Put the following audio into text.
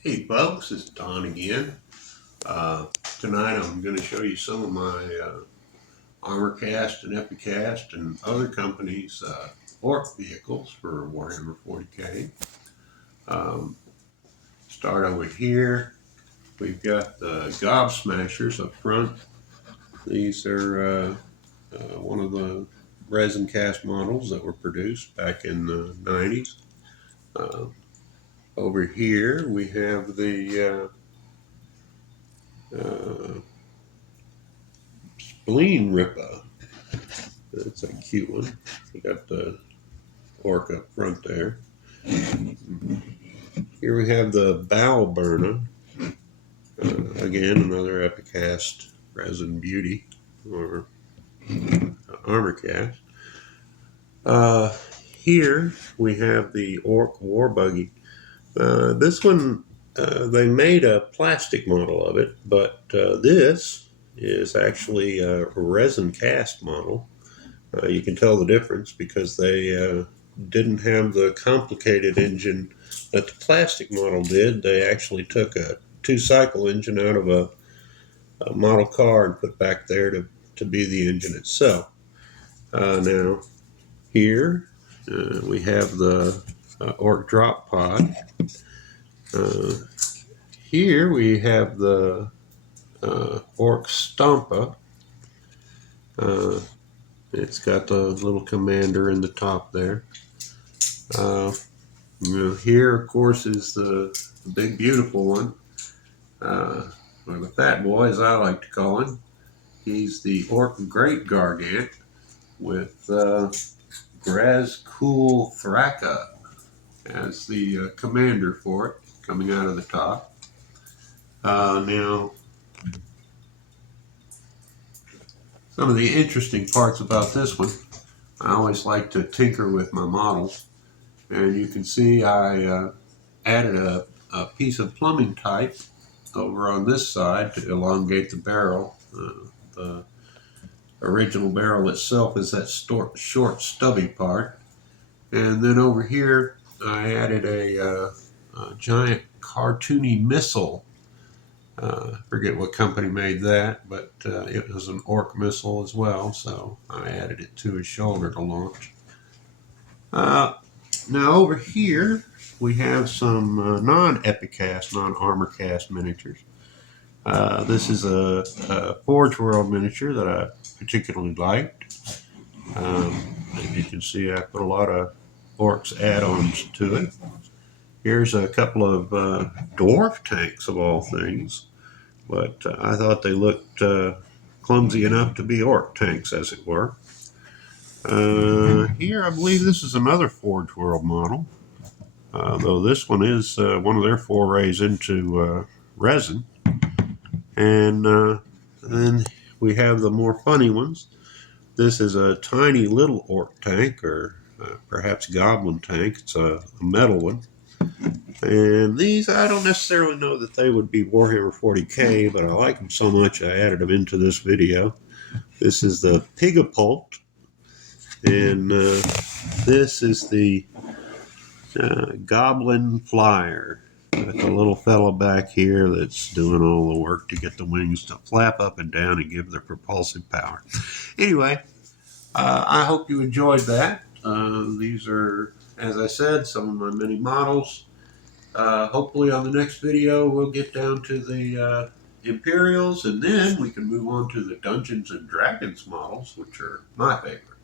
Hey folks, it's Don again. Tonight I'm going to show you some of my ArmorCast and Epicast and other companies' ORC vehicles for Warhammer 40K. Um, Start over here. We've got the gobsmashers up front. These are one of the resin cast models that were produced back in the 90s. Over here we have the spleen ripper. That's a cute one. We got the orc up front there. Here we have the bow burner. Again, another epicast resin beauty or armor cast. Here we have the orc war buggy. This one, they made a plastic model of it, but this is actually a resin cast model. You can tell the difference because they didn't have the complicated engine that the plastic model did. They actually took a two-cycle engine out of a model car and put back there to be the engine itself. Now, here we have the Orc drop pod. Here we have the Orc Stompa. It's got the little commander in the top there. Here, of course, is the big, beautiful one, or the fat boy, as I like to call him. He's the Orc Great Gargant with Grazkul Thraka as the commander for it, coming out of the top. Now, some of the interesting parts about this one, I always like to tinker with my models, and you can see I added a piece of plumbing type over on this side to elongate the barrel. The original barrel itself is that short stubby part. And then over here I added a giant cartoony missile. I forget what company made that, but it was an orc missile as well, so I added it to his shoulder to launch. Now over here we have some non-epicast, non-armor-cast miniatures. This is a Forge World miniature that I particularly liked. As you can see, I put a lot of Orcs add-ons to it. Here's a couple of dwarf tanks of all things, but I thought they looked clumsy enough to be Orc tanks, as it were. Here, I believe this is another Forge World model, though this one is one of their forays into resin. And then we have the more funny ones. This is a tiny little orc tank, or perhaps goblin tank. It's a metal one. And these, I don't necessarily know that they would be Warhammer 40K, but I like them so much I added them into this video. This is the Pigapult, and this is the Goblin Flyer. Got the little fella back here that's doing all the work to get the wings to flap up and down and give the propulsive power. Anyway, I hope you enjoyed that. These are, as I said, some of my mini models. Hopefully on the next video we'll get down to the Imperials, and then we can move on to the Dungeons and Dragons models, which are my favorite.